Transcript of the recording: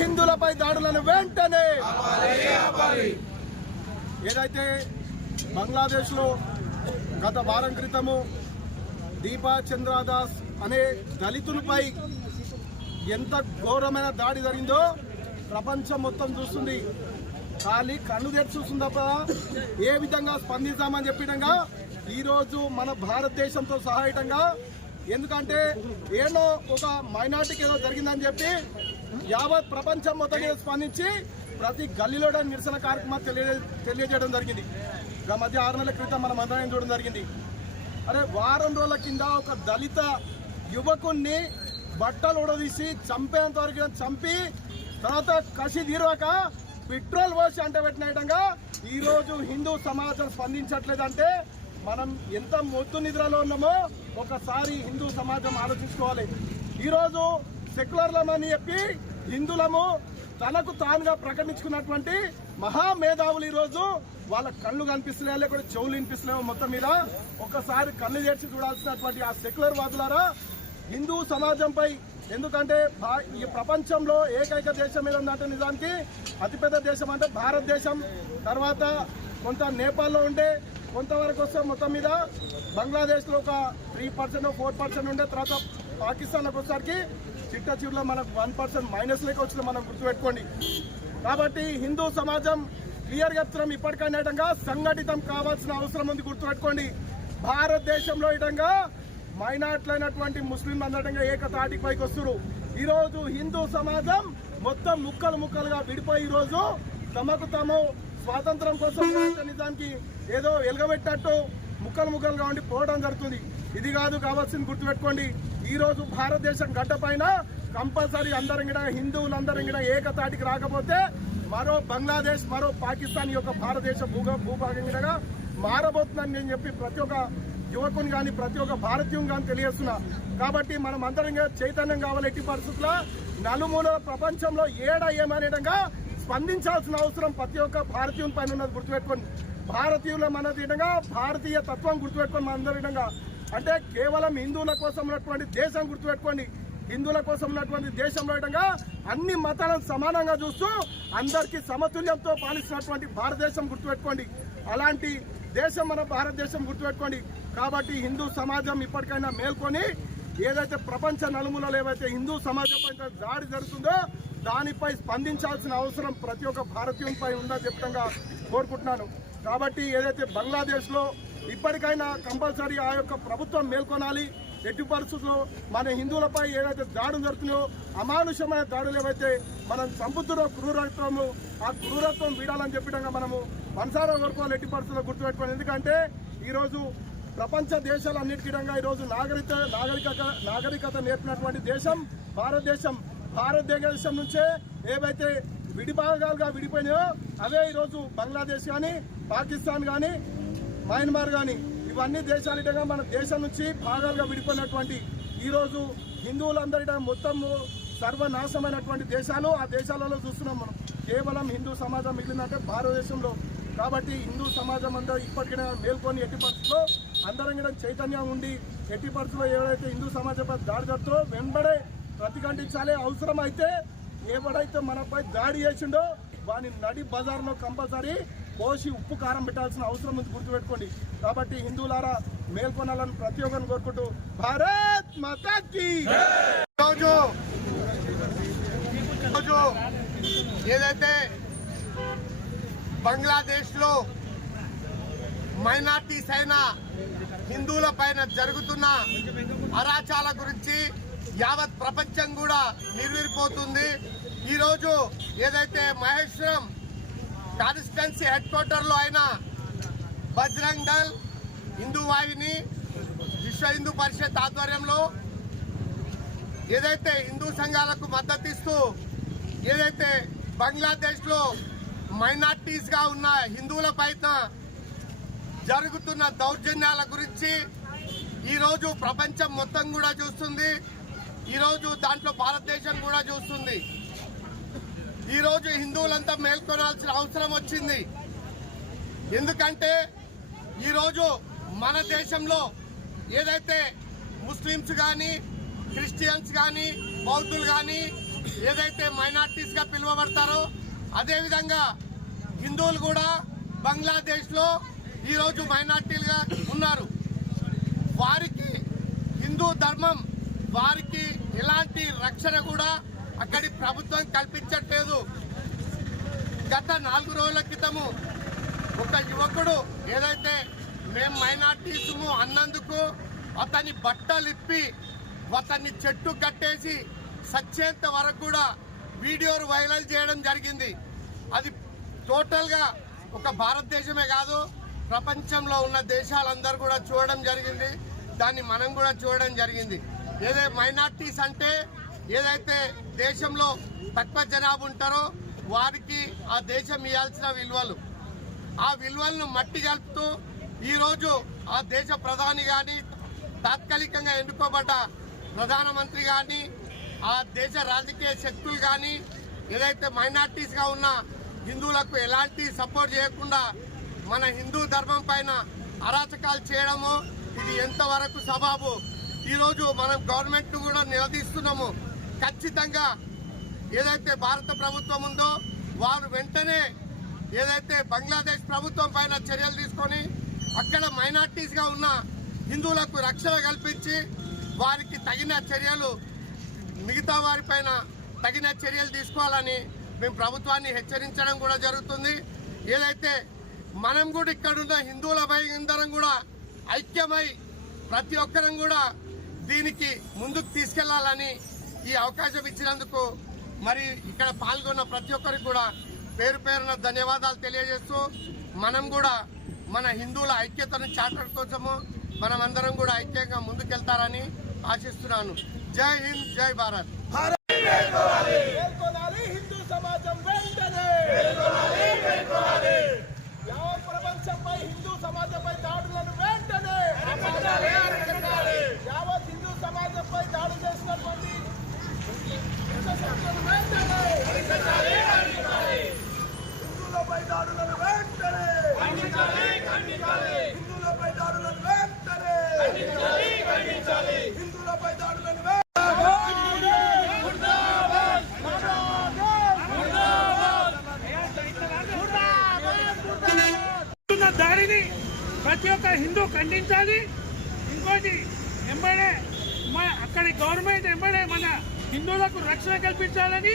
హిందువులపై దాడులను వెంటనే ఏదైతే బంగ్లాదేశ్లో గత వారం క్రితము దీపా చంద్రదాస్ అనే దళితులపై ఎంత ఘోరమైన దాడి జరిగిందో ప్రపంచం మొత్తం చూస్తుంది. ఖాళీ కళ్ళు తెరిచి తప్ప ఏ విధంగా స్పందిస్తామని చెప్పిటంగా ఈరోజు మన భారతదేశంతో సహాయటంగా ఎందుకంటే ఏదో ఒక మైనార్టీకి ఏదో జరిగిందని చెప్పి యావత్ ప్రపంచం మొత్తం స్పందించి ప్రతి గల్లీలో నిరసన కార్యక్రమాలు తెలియ తెలియజేయడం జరిగింది. ఇక మధ్య ఆరు నెలల క్రితం మనం అందరం చూడడం జరిగింది. అరే వారం రోజుల కింద ఒక దళిత యువకుణ్ణి బట్టలు ఉడదీసి చంపేంత వరకు చంపి తర్వాత కసి తీరవక పెట్రోల్ పోసి అంటే పెట్టిన విధంగా ఈరోజు హిందూ సమాజం స్పందించట్లేదంటే మనం ఎంత మొత్తు నిద్రలో ఉన్నామో ఒకసారి హిందూ సమాజం ఆలోచించుకోవాలి. ఈరోజు సెక్యులర్లమని చెప్పి హిందులము తనకు తానుగా ప్రకటించుకున్నటువంటి మహామేధావులు ఈరోజు వాళ్ళ కళ్ళు కనిపిస్తున్నాయా లేకపోతే చెవులు వినిపిస్తున్నాయో మొత్తం మీద. ఒకసారి కళ్ళు చేర్చి చూడాల్సినటువంటి ఆ సెక్యులర్ వాదులారా హిందూ సమాజంపై ఎందుకంటే భా- ఈ ప్రపంచంలో ఏకైక దేశం మీద ఉందంటే నిజానికి అతిపెద్ద దేశం అంటే భారతదేశం. తర్వాత కొంత నేపాల్లో ఉండే కొంతవరకు వస్తే మొత్తం మీద బంగ్లాదేశ్లో ఒక త్రీ పర్సెంట్ ఫోర్ పర్సెంట్ ఉండే తర్వాత పాకిస్తాన్కి వచ్చేసరికి చిట్ట చివరిలో మనకు వన్ పర్సెంట్ మైనస్ లేక మనం గుర్తుపెట్టుకోండి. కాబట్టి హిందూ సమాజం క్లియర్ చెప్తున్నాం ఇప్పటికైనా సంఘటితం కావాల్సిన అవసరం ఉంది గుర్తుపెట్టుకోండి. భారతదేశంలో ఇటంగా మైనార్టీలైనటువంటి ముస్లింలు అందడంగా ఏకతాటికి పైకి వస్తున్నారు. ఈరోజు హిందూ సమాజం మొత్తం ముక్కలు ముక్కలుగా విడిపోయి ఈ రోజు తమకు తాము స్వాతంత్రం కోసం పోరాడిన నిజానికి ఏదో వెలగబెట్టినట్టు ముక్కలు ముక్కలుగా ఉండి పోవడం జరుగుతుంది. ఇది కాదు కావాల్సింది గుర్తుపెట్టుకోండి. ఈరోజు భారతదేశం గడ్డపైన కంపల్సరీ అందరం కూడా హిందువులందరం కూడా ఏకతాటికి రాకపోతే మరో బంగ్లాదేశ్ మరో పాకిస్తాన్ యొక్క భారతదేశ భూగా భూభాగం కూడా మారబోతుందని నేను చెప్పి ప్రతి ఒక్క యువకుని కానీ ప్రతి ఒక్క భారతీయుని కానీ తెలియజేస్తున్నా. కాబట్టి మనం అందరం చైతన్యం కావాలి ఎట్టి పరిస్థితుల్లో. నలుమూల ప్రపంచంలో ఏడ ఏమనేటంగా స్పందించాల్సిన అవసరం ప్రతి ఒక్క భారతీయుని పైన ఉన్నది గుర్తుపెట్టుకోండి భారతీయుల మన విధంగా భారతీయ తత్వం గుర్తుపెట్టుకొని మన అందరి విధంగా అంటే కేవలం హిందువుల కోసం ఉన్నటువంటి దేశం గుర్తుపెట్టుకోండి. హిందువుల కోసం ఉన్నటువంటి దేశంలో విధంగా అన్ని మతాలను సమానంగా చూస్తూ అందరికీ సమతుల్యంతో పాలిస్తున్నటువంటి భారతదేశం గుర్తుపెట్టుకోండి. అలాంటి దేశం మన భారతదేశం గుర్తుపెట్టుకోండి. కాబట్టి హిందూ సమాజం ఇప్పటికైనా మేల్కొని ఏదైతే ప్రపంచ నలుమూలలో ఏవైతే హిందూ సమాజం పైన దాడి జరుగుతుందో దానిపై స్పందించాల్సిన అవసరం ప్రతి ఒక్క భారతీయునిపై ఉందని చెప్పడంగా కోరుకుంటున్నాను. కాబట్టి ఏదైతే బంగ్లాదేశ్లో ఇప్పటికైనా కంపల్సరీ ఆ యొక్క ప్రభుత్వం మేల్కొనాలి. ఎట్టి పరిస్థితుల్లో మన హిందువులపై ఏదైతే దాడులు జరుగుతున్నాయో అమానుషమైన దాడులు ఏవైతే మనం చంపుతున్నో క్రూరత్వము ఆ క్రూరత్వం వీడాలని చెప్పడంగా మనము మనసారా కోరుకోవాలి ఎట్టి పరిస్థితుల్లో గుర్తుపెట్టుకోవాలి. ఎందుకంటే ఈరోజు ప్రపంచ దేశాలన్నిటికీడంగా ఈరోజు నాగరిక నాగరికత నాగరికత నేర్పినటువంటి దేశం భారతదేశం. భారతదేశం నుంచే ఏవైతే విడిభాగాలుగా విడిపోయినాయో అవే ఈరోజు బంగ్లాదేశ్ కానీ పాకిస్తాన్ కానీ మయన్మార్ కానీ ఇవన్నీ దేశాలిటగా మన దేశం నుంచి భాగాలుగా విడిపోయినటువంటి ఈరోజు హిందువులందరిట మొత్తం సర్వనాశమైనటువంటి దేశాలు ఆ దేశాలలో చూస్తున్నాం మనం. కేవలం హిందూ సమాజం మిగిలిందంటే భారతదేశంలో. కాబట్టి హిందూ సమాజం అంతా ఇప్పటికైనా మేల్కొని ఎట్టి పరిస్థితుల్లో అందరం కూడా చైతన్యం ఉండి ఎట్టి పరిస్థితుల్లో ఎవరైతే హిందూ సమాజంపై దాడి జరుగుతుందో వెంబడే ప్రతిఘటించాలి అవసరం అయితే ఎవడైతే మనపై దాడి చేసిండో వాని నడి బజార్లో కంపల్సరీ కోసి ఉప్పు కారం పెట్టాల్సిన అవసరం ఉంది గుర్తుపెట్టుకోండి. కాబట్టి హిందువులారా మేల్కొనాలని ప్రతి ఒక్కరిని కోరుకుంటూ భారత్ మాతాకి రోజు రోజు ఏదైతే బంగ్లాదేశ్లో మైనార్టీస్ అయిన హిందువుల పైన జరుగుతున్న అరాచాల గురించి యావత్ ప్రపంచం కూడా నిర్విరిపోతుంది. ఈరోజు ఏదైతే మహేశ్వరం కాన్స్టిట్యున్సీ హెడ్ క్వార్టర్లో ఆయన అయిన బజరంగ్ దళ్ హిందూ వాహిని విశ్వ హిందూ పరిషత్ ఆధ్వర్యంలో ఏదైతే హిందూ సంఘాలకు మద్దతు ఇస్తూ ఏదైతే బంగ్లాదేశ్లో మైనార్టీస్గా ఉన్న హిందువుల పైన జరుగుతున్న దౌర్జన్యాల గురించి ఈరోజు ప్రపంచం మొత్తం కూడా చూస్తుంది. ఈరోజు దాంట్లో భారతదేశం కూడా చూస్తుంది. ఈరోజు హిందువులంతా మేల్కొనాల్సిన అవసరం వచ్చింది. ఎందుకంటే ఈరోజు మన దేశంలో ఏదైతే ముస్లిమ్స్ కానీ క్రిస్టియన్స్ కానీ బౌద్ధులు కానీ ఏదైతే మైనార్టీస్గా పిలువబడతారో అదేవిధంగా హిందువులు కూడా బంగ్లాదేశ్లో ఈరోజు మైనార్టీలుగా ఉన్నారు. వారికి హిందూ ధర్మం వారికి ఎలాంటి రక్షణ కూడా అక్కడి ప్రభుత్వం కల్పించట్లేదు. గత నాలుగు రోజుల క్రితము ఒక యువకుడు ఏదైతే మేము మైనార్టీసుము అన్నందుకు అతని బట్టలు ఇప్పి అతన్ని చెట్టు కట్టేసి సచ్చేంత వరకు కూడా వీడియోలు వైరల్ చేయడం జరిగింది. అది టోటల్గా ఒక భారతదేశమే కాదు ప్రపంచంలో ఉన్న దేశాలందరూ కూడా చూడడం జరిగింది. దాన్ని మనం కూడా చూడడం జరిగింది. ఏదే మైనార్టీస్ అంటే ఏదైతే దేశంలో తక్కువ జనాభా ఉంటారో వారికి ఆ దేశం ఇవ్వాల్సిన విలువలు. ఆ విలువలను మట్టి కలుపుతూ ఈరోజు ఆ దేశ ప్రధాని కానీ తాత్కాలికంగా ఎన్నుకోబడ్డ ప్రధానమంత్రి కానీ ఆ దేశ రాజకీయ శక్తులు కానీ ఏదైతే మైనార్టీస్గా ఉన్న హిందువులకు ఎలాంటి సపోర్ట్ చేయకుండా మన హిందూ ధర్మం పైన అరాచకాలు చేయడము ఇది ఎంతవరకు సబాబు? ఈరోజు మనం గవర్నమెంట్ కూడా నిలదీస్తున్నాము. ఖచ్చితంగా ఏదైతే భారత ప్రభుత్వం ఉందో వారు వెంటనే ఏదైతే బంగ్లాదేశ్ ప్రభుత్వం పైన చర్యలు తీసుకొని అక్కడ మైనార్టీస్గా ఉన్న హిందువులకు రక్షణ కల్పించి వారికి తగిన చర్యలు మిగతా వారిపైన తగిన చర్యలు తీసుకోవాలని మేము ప్రభుత్వాన్ని హెచ్చరించడం కూడా జరుగుతుంది. ఏదైతే మనం కూడా ఇక్కడున్న హిందువుల అందరం కూడా ఐక్యమై ప్రతి ఒక్కరం కూడా దీనికి ముందుకు తీసుకెళ్ళాలని ఈ అవకాశం ఇచ్చినందుకు మరి ఇక్కడ పాల్గొన్న ప్రతి ఒక్కరికి కూడా పేరు పేరున ధన్యవాదాలు తెలియజేస్తూ మనం కూడా మన హిందువుల ఐక్యతను చాటడం కోసము మనమందరం కూడా ఐక్యంగా ముందుకెళ్తారని ఆశిస్తున్నాను. జై హింద్ జై భారత్ పేర్కొనాలి హిందూ సమాజం వెంటనే యావత్ ప్రపంచంపై హిందూ సమాజంపై దాడులను వెంటనే యావత్ హిందూ సమాజంపై దాడి చేసినటువంటి దుష్టశక్తులను వెంటనే హిందువులపై దాడులను వెంటనే! హిందువులపై దాడులను వెంటనే! హిందువులపై దాడులను దాడిని ప్రతి ఒక్క హిందూ ఖండించాలి. ఇంకోటి ఎంబడే మా అక్కడి గవర్నమెంట్ ఎంబడే మన హిందువులకు రక్షణ కల్పించాలని